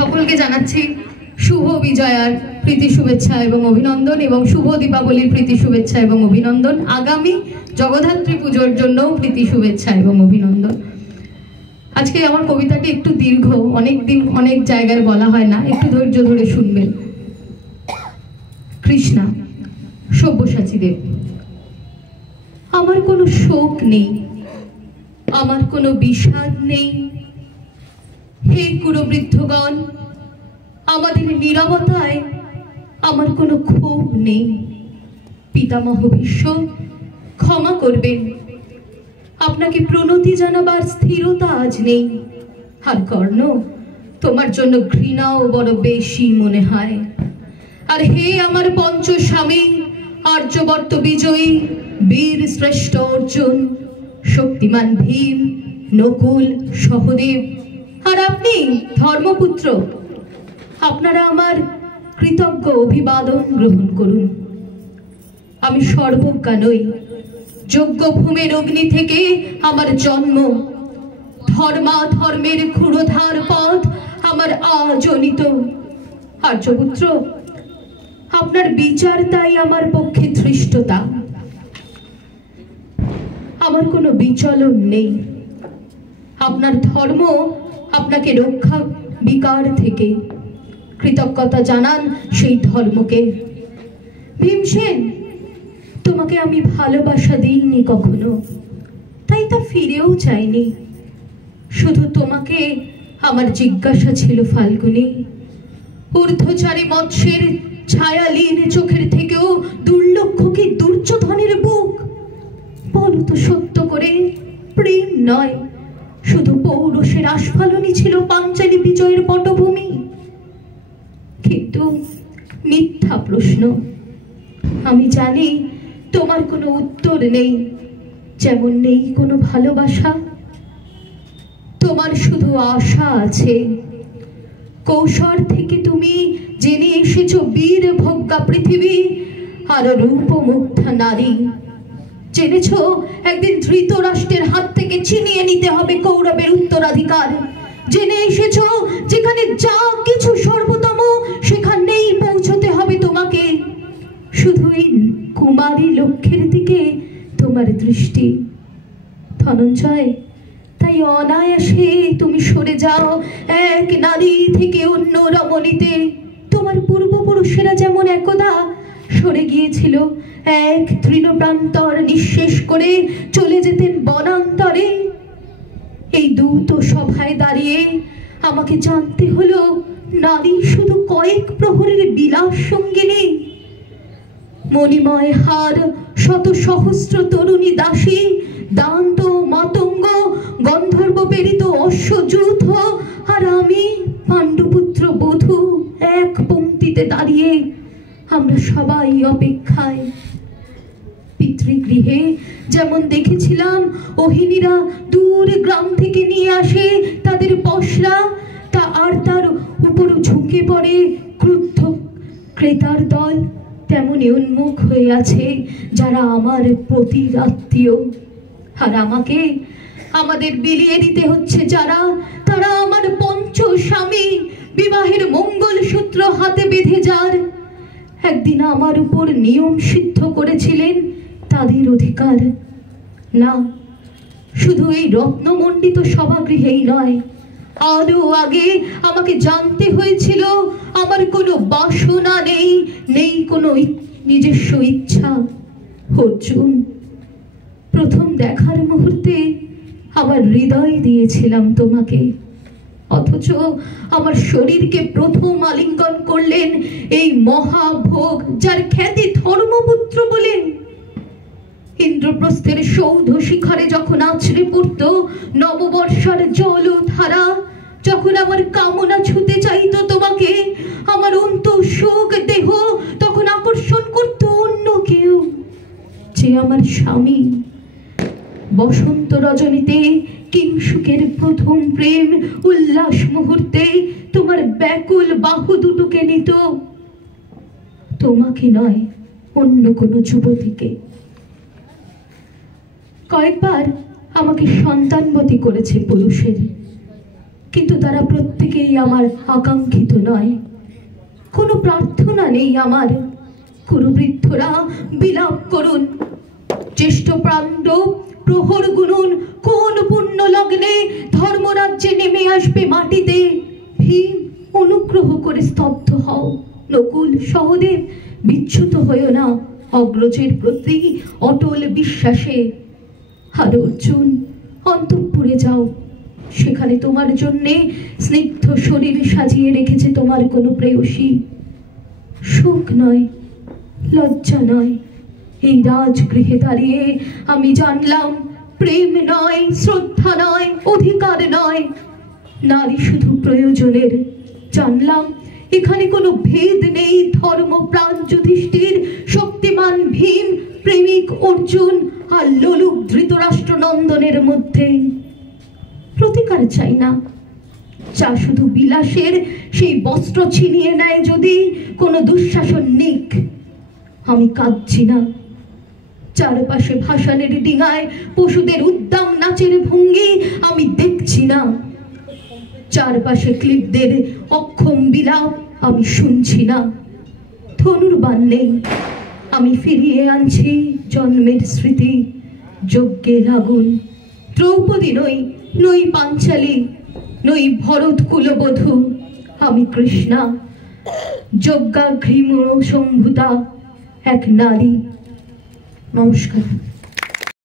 সকলকে জানাচ্ছি শুভ বিজয়ার প্রীতি শুভেচ্ছা এবং অভিনন্দন এবং শুভ দীপাবলির প্রীতি শুভেচ্ছা এবং অভিনন্দন। আগামী জগদ্ধাত্রী পুজোর জন্যও প্রীতি শুভেচ্ছা এবং অভিনন্দন। আজকে আমার কবিতাটি একটু দীর্ঘ, অনেক দিন অনেক জায়গায় বলা হয় না, একটু ধৈর্য ধরে শুনবেন। কৃষ্ণা, সব্যসাচী দেব। আমার কোনো শোক নেই, আমার কোনো বিষাদ নেই। হে কুরবৃদ্ধগণ, আমাদের নীরবতায় আমার কোনো ক্ষোভ নেই। পিতামহ ভীষ্ম, ক্ষমা করবেন, আপনাকে প্রণতি জানাবার স্থিরতা আজ নেই। আর কর্ণ, তোমার জন্য ঘৃণাও বড় বেশি মনে হয়। আর হে আমার পঞ্চস্বামী, আর্যবর্ত বিজয়ী, বীর শ্রেষ্ঠ অর্জুন, শক্তিমান ভীম, নকুল, সহদেব, আর আপনি ধর্মপুত্র, আপনারা আমার কৃতজ্ঞ অভিবাদন গ্রহণ করুন। আমি সর্বজ্ঞা নই, যজ্ঞভূমের অগ্নি থেকে আমার জন্ম। ধর্মের ক্ষুরধার পথ আমার আজনিত। আর্যপুত্র, আপনার বিচার তাই আমার পক্ষে ধৃষ্টতা। আমার কোনো বিচলন নেই। আপনার ধর্ম আপনাকে রক্ষা বিকার থেকে। কৃতজ্ঞতা জানান সেই ধর্মকে। ভীমসেন, তোমাকে আমি ভালোবাসা দিইনি কখনো, তাই তা ফিরেও চাইনি। শুধু তোমাকে আমার জিজ্ঞাসা ছিল ফাল্গুনী। ঊর্ধ্বচারী মৎস্যের ছায়ালীন চোখের থেকেও দুর্লক্ষ কি দুর্যোধনের বুক? বলো তো সত্য করে, প্রেম নয়, শুধু পৌরুষের আস্ফালনই ছিল পাঞ্চালী বিজয়ের পটভূমি? কিন্তু মিথ্যা প্রশ্ন। আমি জানি তোমার কোনো উত্তর নেই, যেমন নেই কোনো ভালোবাসা। তোমার শুধু আশা আছে। কৌশল থেকে তুমি জেনে এসেছ বীর ভোগ্যা পৃথিবী আর রূপমুগ্ধা নারী। জেনেছ একদিন ধৃতরাষ্ট্রের হাত থেকে ছিনিয়ে নিতে হবে কৌরবের উত্তরাধিকার। জেনে এসেছ যেখানে যা কিছু সর্বোত্তম সেখানেই পৌঁছতে হবে তোমাকে। শুধু এই কুমারী লক্ষ্যের দিকে তোমার দৃষ্টি। ধনঞ্জয়, তাই অনায়াসে তুমি সরে যাও এক নারী থেকে অন্য রমণীতে। তোমার পূর্বপুরুষেরা যেমন একদা সরে গিয়েছিল এক তৃণপ্রান্তর নিঃশেষ করে চলে যেতেন বনান্তরে। এই দূত সভায় দাঁড়িয়ে আমাকে জানতে হলো নারী শুধু কয়েক প্রহরের বিলাস সঙ্গিনী। মণিময় হার, শত সহস্র তরুণী দাসী, দান্ত মাতঙ্গ, গন্ধর্ব প্রেরিত অশ্বযূথ, আর আমি পাণ্ডুপুত্র বধূ এক পংক্তিতে দাঁড়িয়ে। আমরা সবাই অপেক্ষায়। পিতৃগৃহে যেমন দেখেছিলাম অহিনীরা দূর গ্রাম থেকে নিয়ে আসে তাদের পসরা, তা আর তার উপর ঝুঁকে পড়ে ক্রুদ্ধ ক্রেতার দল, তেমনি উন্মুখ হয়ে আছে যারা আমার পতির আত্মীয়। আর আমাকে আমাদের বিলিয়ে দিতে হচ্ছে যারা, তারা আমার পঞ্চস্বামী, বিবাহের মঙ্গল সূত্র হাতে বেঁধে যার একদিন আমার উপর নিয়ম সিদ্ধ করেছিলেন তাদের অধিকার। না, শুধু এই রত্নমণ্ডিত সভাগৃহেই নয়, আরো আগে আমাকে জানতে হয়েছিল আমার কোনো বাসনা নেই, নেই কোনো নিজস্ব ইচ্ছা। অর্জুন, প্রথম দেখার মুহূর্তে আমার হৃদয় দিয়েছিলাম তোমাকে, অথচ আমার শরীরকে প্রথম আলিঙ্গন করলেন এই মহাভোগ যার খ্যাতি ধর্মপুত্র বলে। ইন্দ্রপ্রস্থের সৌধ শিখরে যখন আছড়ে পড়ত নববর্ষার জল ও ধারা, যখন আমার কামনা ছুতে চাইতো তোমাকে, আমার অন্তঃশোক দেহ তখন আকর্ষণ করত অন্য কেউ, যে আমার স্বামী। বসন্ত রজনীতে কিংসুকের প্রথম প্রেম উল্লাস মুহূর্তে তোমার ব্যাকুল বাহু দুটোকে নিত, তোমাকে নয়, অন্য কোনো যুবতীকে। কয়েকবার আমাকে সন্তানবতী করেছে পুরুষের, কিন্তু তারা প্রত্যেকেই আমার আকাঙ্ক্ষিত নয়। কোনো প্রার্থনা নেই আমার। কুরুবৃদ্ধরা বিলাপ করুন, জ্যেষ্ঠ পাণ্ডব প্রহর গুনুন, কোন পুণ্য লগ্নে ধর্মরাজ্যে নেমে আসবে মাটিতে। ভীম, অনুগ্রহ করে স্তব্ধ হও। নকুল, সহদেব, বিচ্যুত হয়েও না অগ্রজের প্রতি অটল বিশ্বাসে। আর অর্জুন, অন্তঃপুরে যাও, সেখানে তোমার জন্যে স্নিগ্ধ শরীর সাজিয়ে রেখেছে তোমার কোনো প্রেয়সী। সুখ নয়, লজ্জা নয়, এই রাজগৃহে দাঁড়িয়ে আমি জানলাম প্রেম নয়, শ্রদ্ধা নয়, অধিকার নয়, নারী শুধু প্রয়োজনের। জানলাম এখানে কোনো ভেদ নেই ধর্মপ্রাণ যুধিষ্ঠির, শক্তিমান ভীম, প্রেমিক অর্জুন আর লোলুপ ধৃতরাষ্ট্র নন্দনের মধ্যে। প্রতিকার চাই না, যা শুধু বিলাসের সেই বস্ত্র ছিনিয়ে নেয় যদি কোনো দুঃশাসন নিক। আমি কাঁদছি না, চারপাশে ভাসানের ডিঙায় পশুদের উদ্দাম নাচের ভঙ্গি আমি দেখছি না, চারপাশে ক্লিবদের অক্ষম বিলাপ আমি শুনছি না। ধনুর্বাণ নেই, আমি ফিরিয়ে আনছি জন্মের স্মৃতি, যজ্ঞের আগুন। দ্রৌপদী নই, নই পাঞ্চালী, নই ভরত কুলবধূ, আমি কৃষ্ণা, যজ্ঞাঘ্রিম সম্ভূতা এক নারী। নমস্কার।